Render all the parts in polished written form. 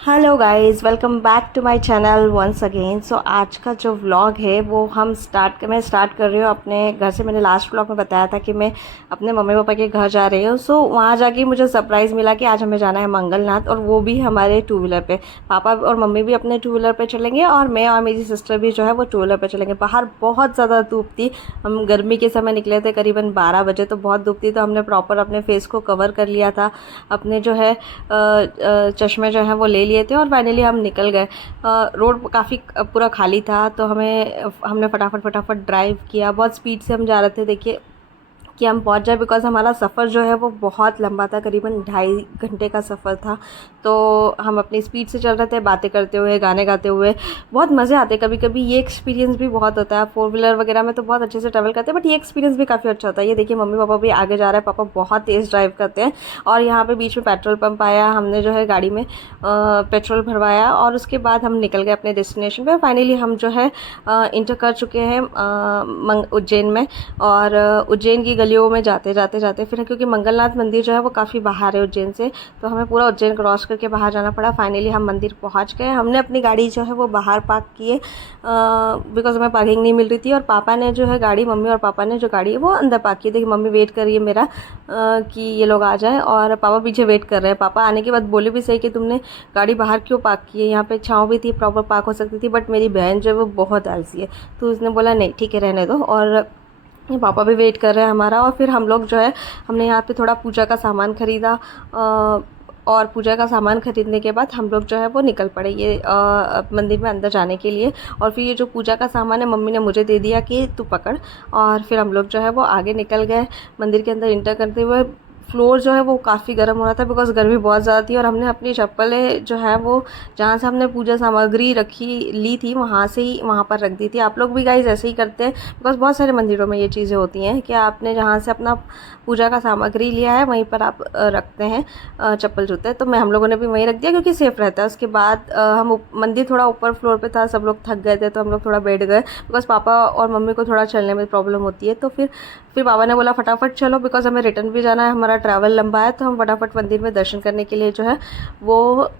Hello guys, welcome back to my channel once again. So आज का जो vlog है वो मैं स्टार्ट कर रही हूँ अपने घर से। मैंने लास्ट व्लॉग में बताया था कि मैं अपने मम्मी पापा के घर जा रही हूँ। सो वहाँ जाके मुझे सरप्राइज़ मिला कि आज हमें जाना है मंगलनाथ, और वो भी हमारे टू व्हीलर पे। पापा और मम्मी भी अपने टू व्हीलर पे चलेंगे और मैं और मेरी सिस्टर भी जो है वो टू व्हीलर पे चलेंगे। बाहर बहुत ज़्यादा धूप थी, हम गर्मी के समय निकले थे करीबन 12 बजे, तो बहुत धूप थी। तो हमने प्रॉपर अपने फेस को कवर कर लिया था, अपने जो है चश्मे जो हैं वो ले लिए थे, और फाइनली हम निकल गए। रोड काफ़ी पूरा खाली था, तो हमने फटाफट ड्राइव किया। बहुत स्पीड से हम जा रहे थे, देखिए कि हम पहुंच जाए, बिकॉज़ हमारा सफ़र जो है वो बहुत लंबा था, करीबन 2.5 घंटे का सफ़र था। तो हम अपनी स्पीड से चल रहे थे, बातें करते हुए, गाने गाते हुए। बहुत मज़े आते कभी कभी, ये एक्सपीरियंस भी बहुत होता है। फोर व्हीलर वगैरह में तो बहुत अच्छे से ट्रैवल करते हैं, बट ये एक्सपीरियंस भी काफ़ी अच्छा होता है। ये देखिए मम्मी पापा भी आगे जा रहे हैं, पापा बहुत तेज़ ड्राइव करते हैं। और यहाँ पर बीच में पेट्रोल पंप आया, हमने जो है गाड़ी में पेट्रोल भरवाया, और उसके बाद हम निकल गए अपने डेस्टिनेशन पर। फाइनली हम जो है इंटर कर चुके हैं उज्जैन में। और उज्जैन की गलियों में जाते फिर, क्योंकि मंगलनाथ मंदिर जो है वो काफ़ी बाहर है उज्जैन से, तो हमें पूरा उज्जैन क्रॉस करके बाहर जाना पड़ा। फाइनली हम मंदिर पहुंच गए। हमने अपनी गाड़ी जो है वो बाहर पार्क किए, बिकॉज हमें पार्किंग नहीं मिल रही थी। और पापा ने जो है गाड़ी, मम्मी और पापा ने जो गाड़ी है वो अंदर पार्क की। देखिए मम्मी वेट कर रही है मेरा कि ये लोग आ जाएं, और पापा पीछे वेट कर रहे हैं। पापा आने के बाद बोले भी सही कि तुमने गाड़ी बाहर क्यों पार्क की है, यहाँ पे छाँव भी थी, प्रॉपर पार्क हो सकती थी। बट मेरी बहन जो है वो बहुत आलसी है, तो उसने बोला नहीं ठीक है रहने दो। और पापा भी वेट कर रहे हैं हमारा। और फिर हम लोग जो है, हमने यहाँ पे थोड़ा पूजा का सामान ख़रीदा, और पूजा का सामान ख़रीदने के बाद हम लोग जो है वो निकल पड़े ये मंदिर में अंदर जाने के लिए। और फिर ये जो पूजा का सामान है मम्मी ने मुझे दे दिया कि तू पकड़, और फिर हम लोग जो है वो आगे निकल गए मंदिर के अंदर इंटर करते हुए। फ्लोर जो है वो काफ़ी गर्म हो रहा था, बिकॉज़ गर्मी बहुत ज़्यादा थी। और हमने अपनी चप्पलें जो है वो जहाँ से हमने पूजा सामग्री ली थी वहाँ से ही वहाँ पर रख दी थी। आप लोग भी गाइस ऐसे ही करते हैं, बिकॉज़ बहुत सारे मंदिरों में ये चीज़ें होती हैं कि आपने जहाँ से अपना पूजा का सामग्री लिया है वहीं पर आप रखते हैं चप्पल जूते। तो हम लोगों ने भी वहीं रख दिया, क्योंकि सेफ़ रहता है। उसके बाद हम मंदिर थोड़ा ऊपर फ्लोर पे था, सब लोग थक गए थे, तो हम लोग थोड़ा बैठ गए, बिकॉज़ पापा और मम्मी को थोड़ा चलने में प्रॉब्लम होती है। तो फिर पापा ने बोला फटाफट चलो, बिकॉज़ हमें रिटर्न भी जाना है, हमारा ट्रैवल लंबा है। तो हम फटाफट मंदिर में दर्शन करने के लिए जो है वो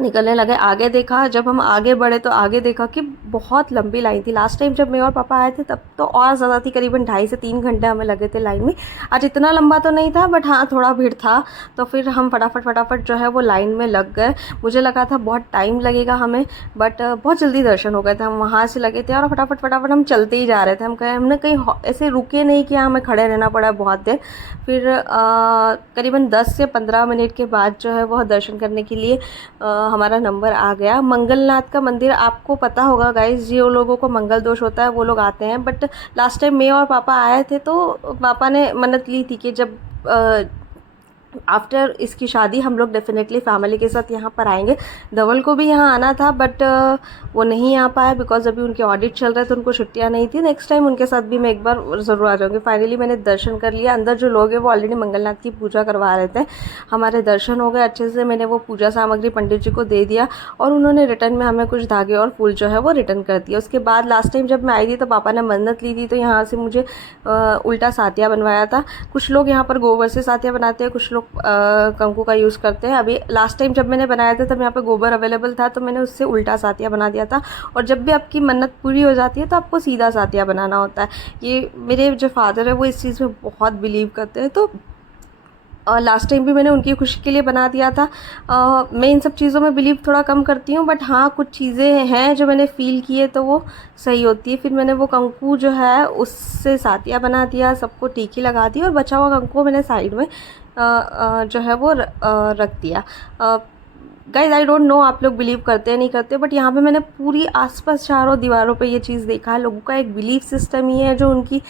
निकलने लगे। आगे देखा, जब हम आगे बढ़े तो आगे देखा कि बहुत लंबी लाइन थी। लास्ट टाइम जब मैं और पापा आए थे तब तो और ज़्यादा थी, करीबन 2.5 से 3 घंटे हमें लगे थे लाइन में। आज इतना लंबा तो नहीं था, बट हाँ थोड़ा भीड़ था। तो फिर हम फटाफट जो है वो लाइन में लग गए। मुझे लगा था बहुत टाइम लगेगा हमें, बट बहुत जल्दी दर्शन हो गए थे। हम वहाँ से लगे थे और फटाफट हम चलते ही जा रहे थे। हमने कहीं ऐसे रुके नहीं कि हमें खड़े रहना पड़ा बहुत देर। फिर करीबन 10 से 15 मिनट के बाद जो है वह दर्शन करने के लिए हमारा नंबर आ गया। मंगलनाथ का मंदिर आपको पता होगा गाइस, जो लोगों को मंगल दोष होता है वो लोग आते हैं। बट लास्ट टाइम मैं और पापा आए थे, तो पापा ने मन्नत ली थी कि जब आफ्टर इसकी शादी हम लोग डेफिनेटली फैमिली के साथ यहाँ पर आएंगे। धवल को भी यहाँ आना था, बट वो नहीं आ पाया, बिकॉज अभी उनके ऑडिट चल रहे थे, उनको छुट्टियाँ नहीं थी। नेक्स्ट टाइम उनके साथ भी मैं एक बार ज़रूर आ जाऊँगी। फाइनली मैंने दर्शन कर लिया। अंदर जो लोग हैं वो ऑलरेडी मंगलनाथ की पूजा करवा रहे थे। हमारे दर्शन हो गए अच्छे से। मैंने वो पूजा सामग्री पंडित जी को दे दिया, और उन्होंने रिटर्न में हमें कुछ धागे और फूल जो है वो रिटर्न कर दिया। उसके बाद लास्ट टाइम जब मैं आई थी तो पापा ने मन्नत ली थी, तो यहाँ से मुझे उल्टा सातिया बनवाया था। कुछ लोग यहाँ पर गोबर से सातिया बनाते हैं, कुछ लोग कंकु का यूज़ करते हैं। अभी लास्ट टाइम जब मैंने बनाया था तब यहाँ पे गोबर अवेलेबल था, तो मैंने उससे उल्टा सातिया बना दिया था। और जब भी आपकी मन्नत पूरी हो जाती है तो आपको सीधा सातिया बनाना होता है। ये मेरे जो फादर है वो इस चीज़ में बहुत बिलीव करते हैं, तो लास्ट टाइम भी मैंने उनकी खुशी के लिए बना दिया था। मैं इन सब चीज़ों में बिलीव थोड़ा कम करती हूँ, बट हाँ कुछ चीज़ें हैं जो मैंने फ़ील किए तो वो सही होती है। फिर मैंने वो कंकु जो है उससे सातिया बना दिया, सबको टीकी लगा दी, और बचा हुआ कंकु मैंने साइड में जो है वो रख दिया। गाइज आई डोंट नो आप लोग बिलीव करते हैं नहीं करते, बट यहाँ पे मैंने पूरी आसपास चारों दीवारों पे ये चीज़ देखा है। लोगों का एक बिलीफ सिस्टम ही है, जो उनकी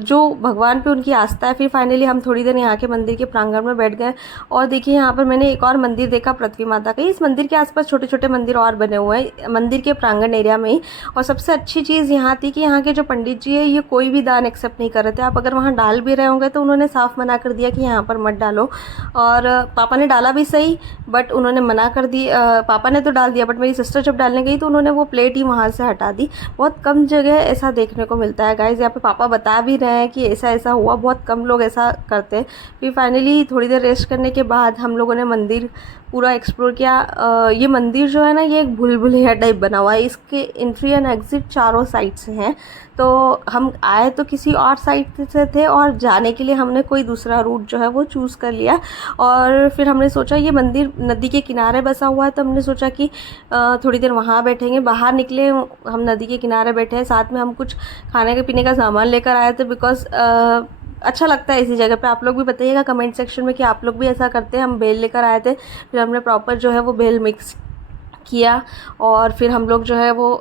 जो भगवान पे उनकी आस्था है। फिर फाइनली हम थोड़ी देर यहाँ के मंदिर के प्रांगण में बैठ गए, और देखिए यहाँ पर मैंने एक और मंदिर देखा, पृथ्वी माता का। इस मंदिर के आसपास छोटे छोटे मंदिर और बने हुए हैं मंदिर के प्रांगण एरिया में ही। और सबसे अच्छी चीज़ यहाँ थी कि यहाँ के जो पंडित जी है ये कोई भी दान एक्सेप्ट नहीं कर रहे थे। आप अगर वहाँ डाल भी रहे होंगे तो उन्होंने साफ मना कर दिया कि यहाँ पर मत डालो। और पापा ने डाला भी सही, बट उन्होंने मना कर दी। पापा ने तो डाल दिया, बट मेरी सिस्टर जब डालने गई तो उन्होंने वो प्लेट ही वहाँ से हटा दी। बहुत कम जगह ऐसा देखने को मिलता है गाइज। यहाँ पे पापा बता भी रहे हैं कि ऐसा ऐसा हुआ, बहुत कम लोग ऐसा करते हैं। फिर फाइनली थोड़ी देर रेस्ट करने के बाद हम लोगों ने मंदिर पूरा एक्सप्लोर किया। ये मंदिर जो है ना, ये एक भूल भुलैया टाइप बना हुआ है। इसके एंट्री एंड एग्ज़िट चारों साइड से हैं। तो हम आए तो किसी और साइड से थे और जाने के लिए हमने कोई दूसरा रूट जो है वो चूज़ कर लिया। और फिर हमने सोचा ये मंदिर नदी के किनारे बसा हुआ है, तो हमने सोचा कि थोड़ी देर वहाँ बैठेंगे। बाहर निकले, हम नदी के किनारे बैठे हैं, साथ में हम कुछ खाने के पीने का सामान लेकर आए थे, बिकॉज़ अच्छा लगता है इसी जगह पे। आप लोग भी बताइएगा कमेंट सेक्शन में कि आप लोग भी ऐसा करते हैं। हम बेल लेकर आए थे, फिर हमने प्रॉपर जो है वो बेल मिक्स किया और फिर हम लोग जो है वो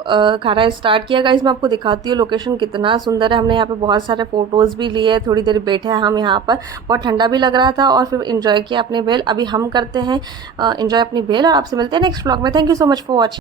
खाना स्टार्ट किया। गाइस मैं आपको दिखाती हूँ लोकेशन कितना सुंदर है। हमने यहाँ पे बहुत सारे फ़ोटोज़ भी लिए, थोड़ी देर बैठे हैं हम यहाँ पर। बहुत ठंडा भी लग रहा था और फिर एंजॉय किया अपनी बेल। अभी हम करते हैं एंजॉय अपनी बेल और आपसे मिलते हैं नेक्स्ट व्लॉग में। Thank you so much for watching.